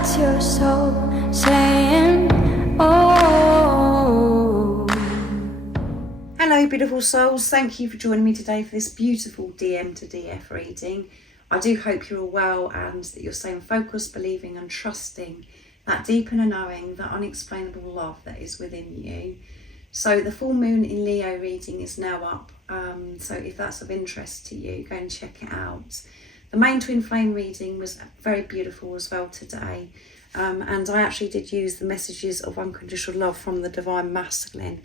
That's your soul saying, oh. Hello beautiful souls, thank you for joining me today for this beautiful DM to DF reading. I do hope you're all well and that you're staying focused, believing and trusting that deep inner knowing, that unexplainable love that is within you. So the full moon in Leo reading is now up, so if that's of interest to you, go and check it out. The main twin flame reading was very beautiful as well today, and I actually did use the messages of unconditional love from the Divine Masculine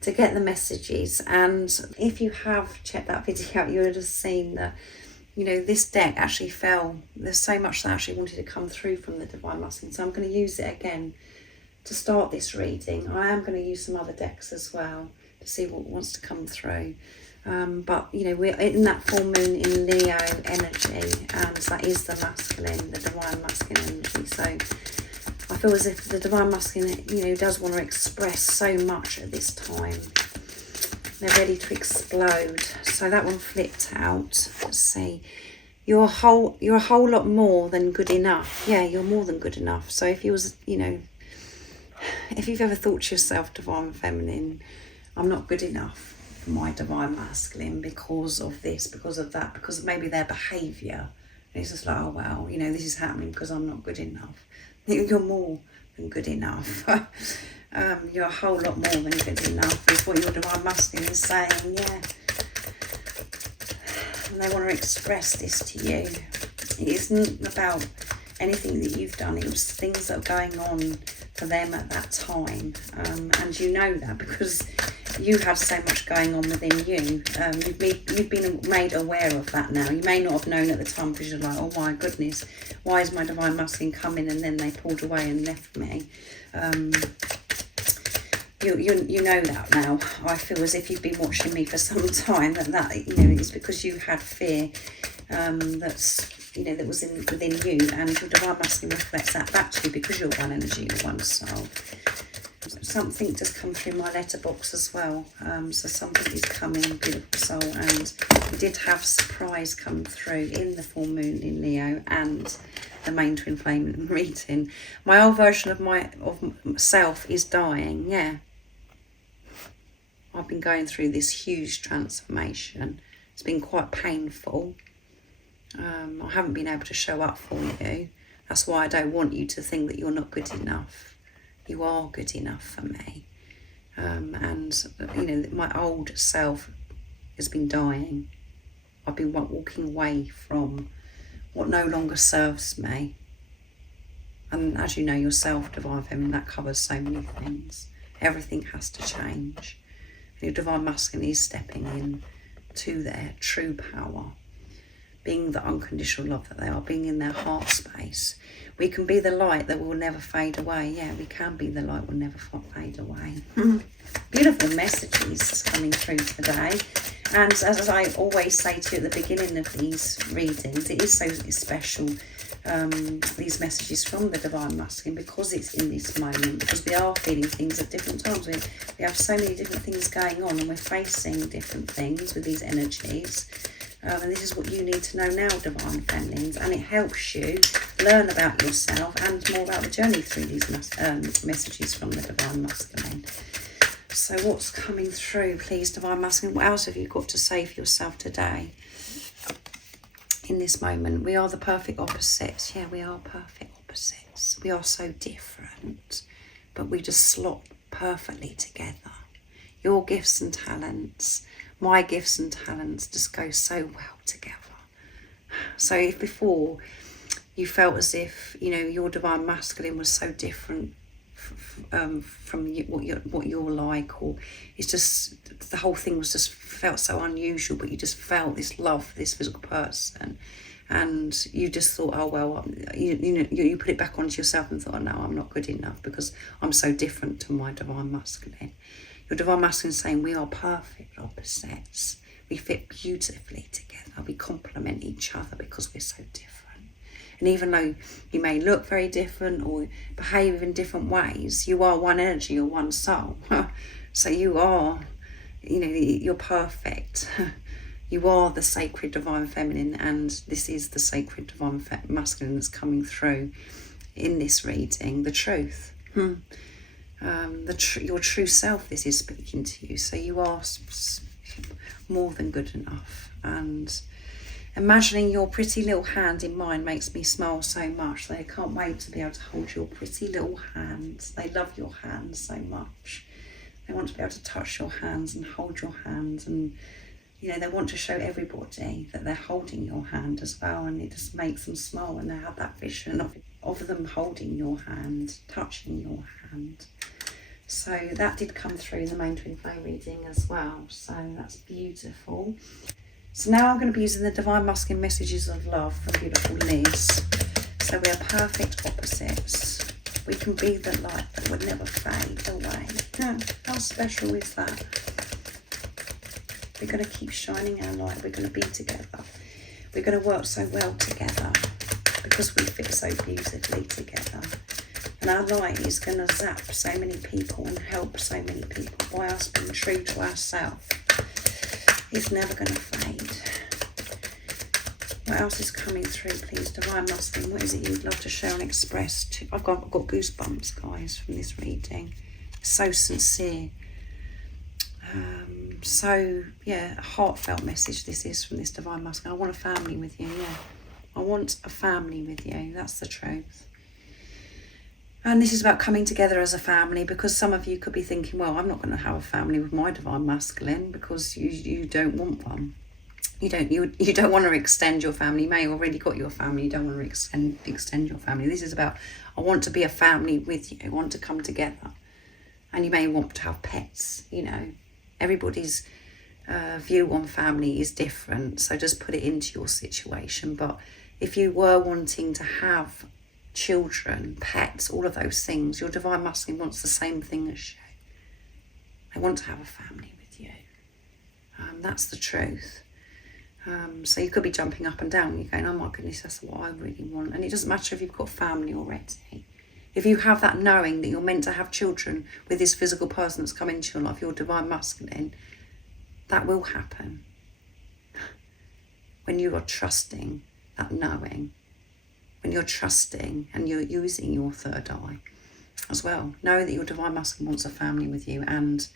to get the messages. And if you have checked that video out, you would have seen that, you know, this deck actually fell. There's so much that actually wanted to come through from the Divine Masculine, so I'm going to use it again to start this reading. I am going to use some other decks as well to see what wants to come through. But you know, we're in that full moon in Leo energy, and that is the masculine, the Divine Masculine energy. So I feel as if the Divine Masculine, you know, does want to express so much at this time. They're ready to explode. So that one flipped out. Let's see. You're a whole lot more than good enough. Yeah, you're more than good enough. So if you was, you know, if you've ever thought to yourself, Divine Feminine, I'm not good enough for my Divine Masculine because of this, because of that, because of maybe their behaviour. And it's just like, oh well, you know, this is happening because I'm not good enough. You're more than good enough. You're a whole lot more than good enough is what your Divine Masculine is saying, yeah. And they want to express this to you. It isn't about anything that you've done. It was things that are going on for them at that time. And you know that because you have so much going on within you. You've been made aware of that now. You may not have known at the time because you're like, oh my goodness, why is my Divine Masculine coming? And then they pulled away and left me. You know that now. I feel as if you've been watching me for some time, that you know, it's because you had fear that's, you know, that was within you, and your Divine Masculine reflects that back to you because you're one energy, you're one soul. Something just come through my letterbox as well, so something is coming, beautiful soul, and we did have surprise come through in the full moon in Leo and the main twin flame reading. My old version of myself is dying. Yeah, I've been going through this huge transformation. It's been quite painful. I haven't been able to show up for you. That's why I don't want you to think that you're not good enough. You are good enough for me. And, you know, my old self has been dying. I've been walking away from what no longer serves me. And as you know yourself, Divine Feminine, that covers so many things. Everything has to change. And your Divine Masculine is stepping in to their true power, being the unconditional love that they are, being in their heart space. We can be the light that will never fade away. Yeah, we can be the light that will never fade away. Beautiful messages coming through today. And as I always say to you at the beginning of these readings, it is so special, these messages from the Divine Masculine, because it's in this moment, because we are feeling things at different times. We have so many different things going on, and we're facing different things with these energies. And this is what you need to know now, Divine Feminines, and it helps you learn about yourself and more about the journey through these messages from the Divine Masculine. So what's coming through, please, Divine Masculine? What else have you got to say for yourself today? In this moment, we are the perfect opposites. Yeah, we are perfect opposites. We are so different, but we just slot perfectly together. Your gifts and talents, my gifts and talents just go so well together. So if before you felt as if, you know, your Divine Masculine was so different from what you're like, or it's just the whole thing was just felt so unusual, but you just felt this love for this physical person, and you just thought, oh well, you put it back onto yourself and thought, oh, no, I'm not good enough because I'm so different to my Divine Masculine. Your Divine Masculine is saying we are perfect opposites. We fit beautifully together. We complement each other because we're so different. And even though you may look very different or behave in different ways, you are one energy, you're one soul. So you are, you know, you're perfect. You are the sacred Divine Feminine, and this is the sacred Divine Masculine that's coming through in this reading, the truth. Your true self, this is speaking to you. So you are more than good enough. And imagining your pretty little hand in mine makes me smile so much. They can't wait to be able to hold your pretty little hands. They love your hands so much. They want to be able to touch your hands and hold your hands, and they want to show everybody that they're holding your hand as well, and it just makes them smile when they have that vision of them holding your hand, touching your hand. So that did come through the main twin flame reading as well, so that's beautiful. So now I'm going to be using the Divine Masculine Messages of Love from beautiful Liz. So we are perfect opposites. We can be the light that would never fade away. How special is that? We're going to keep shining our light. We're going to be together. We're going to work so well together because we fit so beautifully together. And our light is going to zap so many people and help so many people by us being true to ourselves. It's never going to fade. What else is coming through, please? Divine Masculine, what is it you'd love to share and express to? I've got goosebumps, guys, from this reading. So sincere. A heartfelt message this is from this Divine Masculine. I want a family with you, yeah. I want a family with you. That's the truth. And this is about coming together as a family, because some of you could be thinking, well, I'm not going to have a family with my Divine Masculine, because you don't want one. You don't want to extend your family. You may have already got your family. You don't want to extend your family. This is about, I want to be a family with you. I want to come together. And you may want to have pets, Everybody's view on family is different. So just put it into your situation. But if you were wanting to have children, pets, all of those things, your Divine Masculine wants the same thing as you. They want to have a family with you. That's the truth. So you could be jumping up and down. You're going, oh my goodness, that's what I really want. And it doesn't matter if you've got family already. If you have that knowing that you're meant to have children with this physical person that's come into your life, your Divine Masculine, that will happen. When you are trusting that knowing, when you're trusting and you're using your third eye as well. Know that your Divine Masculine wants a family with you, and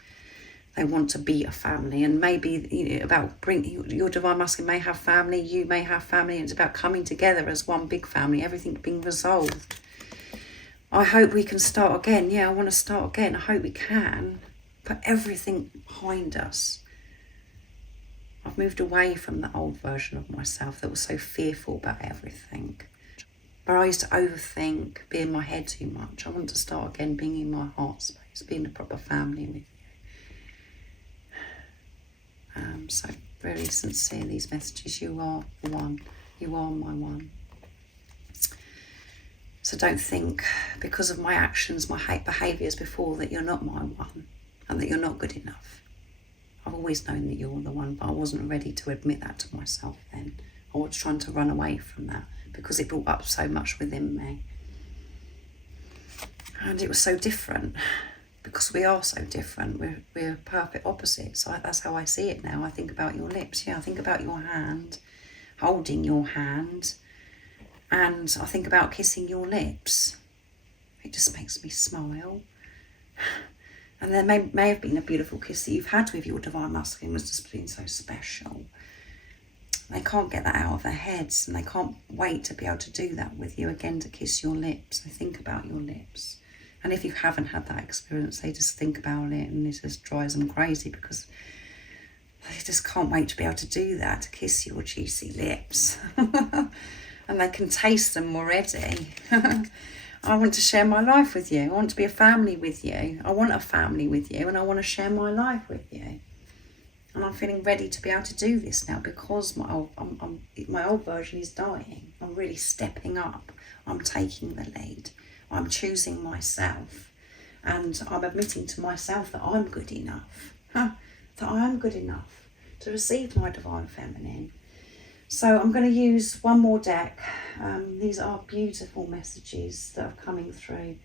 they want to be a family. And maybe about bringing your Divine Masculine may have family, you may have family, and it's about coming together as one big family, everything being resolved. I hope we can start again. Yeah, I want to start again. I hope we can. Put everything behind us. I've moved away from the old version of myself that was so fearful about everything. But I used to overthink, be in my head too much. I want to start again being in my heart space, being a proper family with you. So very sincere, these messages. You are the one. You are my one. So don't think, because of my actions, my behaviours before, that you're not my one and that you're not good enough. I've always known that you're the one, but I wasn't ready to admit that to myself then. I was trying to run away from that because it brought up so much within me. And it was so different, because we are so different. We're perfect opposites. That's how I see it now. I think about your lips. Yeah, I think about your hand, holding your hand. And I think about kissing your lips. It just makes me smile. And there may have been a beautiful kiss that you've had with your Divine Masculine, was just been so special. They can't get that out of their heads, and they can't wait to be able to do that with you again, to kiss your lips. So think about your lips. And if you haven't had that experience, they just think about it, and it just drives them crazy, because they just can't wait to be able to do that, to kiss your juicy lips. And they can taste them already. I want to share my life with you. I want to be a family with you. I want a family with you, and I want to share my life with you. And I'm feeling ready to be able to do this now, because my old version is dying. I'm really stepping up. I'm taking the lead. I'm choosing myself. And I'm admitting to myself that I'm good enough. That I am good enough to receive my Divine Feminine. So I'm going to use one more deck. These are beautiful messages that are coming through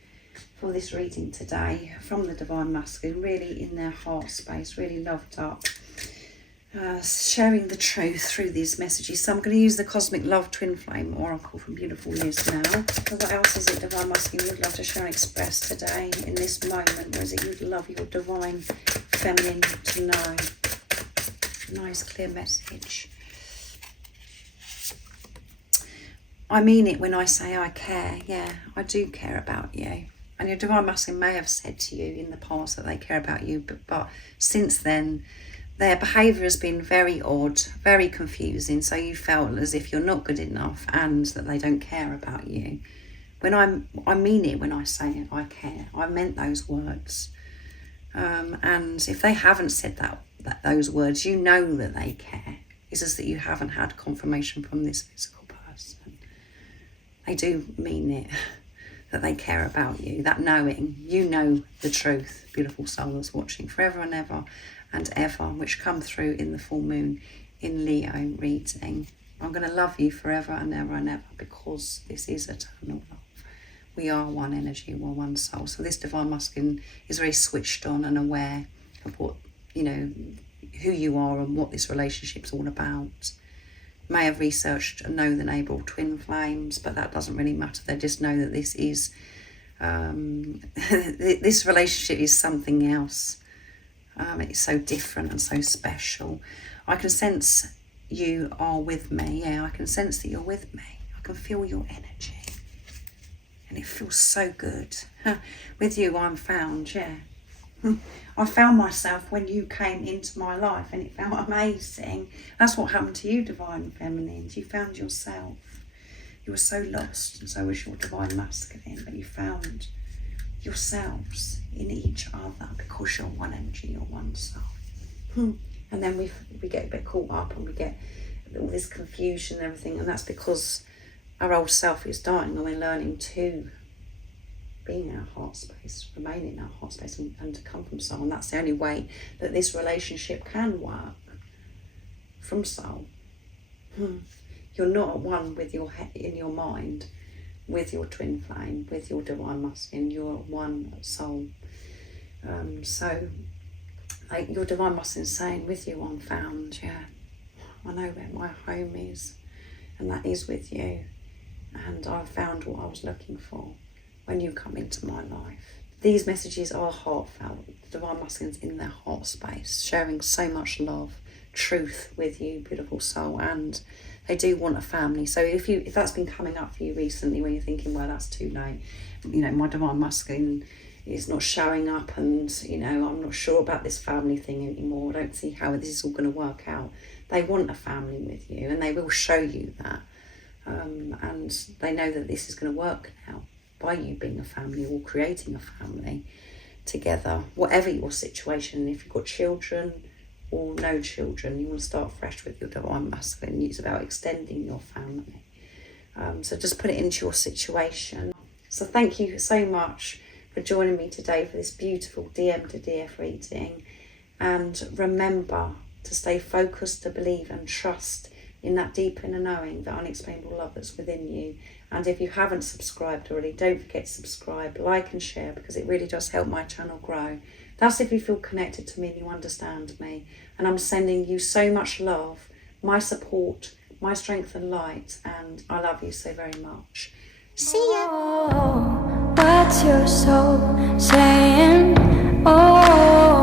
for this reading today from the Divine Masculine, really in their heart space, really loved up. sharing the truth through these messages. So I'm going to use the Cosmic Love Twin Flame Oracle from Beautiful Liz now. So what else is it, Divine Masculine, you'd love to share and express today in this moment? Or is it you'd love your Divine Feminine to know? Nice clear message. I mean it when I say I care. Yeah, I do care about you. And your Divine Masculine may have said to you in the past that they care about you, but since then, their behaviour has been very odd, very confusing. So you felt as if you're not good enough and that they don't care about you. When I mean it when I say I care. I meant those words. And if they haven't said those words, you know that they care. It's just that you haven't had confirmation from this physical person. They do mean it, that they care about you. That knowing, you know the truth, beautiful soul that's watching, forever and ever and ever, which come through in the full moon in Leo reading. I'm going to love you forever and ever and ever, because this is eternal love. We are one energy, we're one soul. So this Divine Masculine is very switched on and aware of what, you know, who you are and what this relationship's all about. May have researched and know the neighbour twin flames, but that doesn't really matter. They just know that this is, this relationship is something else. It's so different and so special. I can sense you are with me. Yeah, I can sense that you're with me. I can feel your energy. And it feels so good. With you, I'm found, yeah. I found myself when you came into my life, and it felt amazing. That's what happened to you, Divine Feminines. You found yourself. You were so lost, and so was your Divine Masculine, but you found yourselves in each other, because you're one energy, you're one soul. And then we get a bit caught up and we get all this confusion and everything, and that's because our old self is dying and we're learning to be in our heart space, remain in our heart space, and to come from soul. And that's the only way that this relationship can work, from soul. You're not at one with your head, in your mind, with your twin flame, with your Divine Masculine. You're one soul. So like your Divine Masculine saying, with you I'm found. Yeah, I know where my home is, and that is with you. And I found what I was looking for when you come into my life. These messages are heartfelt. The Divine Masculines in their heart space, sharing so much love, truth with you, beautiful soul, and they do want a family. So if that's been coming up for you recently, when you're thinking, well, that's too late, you know, my Divine Masculine is not showing up, and you know, I'm not sure about this family thing anymore, I don't see how this is all going to work out. They want a family with you, and they will show you that. And they know that this is going to work now by you being a family or creating a family together, whatever your situation. If you've got children or no children, you want to start fresh with your Divine Masculine. It's about extending your family. So just put it into your situation. So thank you so much for joining me today for this beautiful DM to DF reading. And remember to stay focused, to believe and trust in that deep inner knowing, the unexplainable love that's within you. And if you haven't subscribed already, don't forget to subscribe, like and share, because it really does help my channel grow. That's if you feel connected to me and you understand me. And I'm sending you so much love, my support, my strength and light, and I love you so very much. See ya! Oh, what's your soul saying? Oh.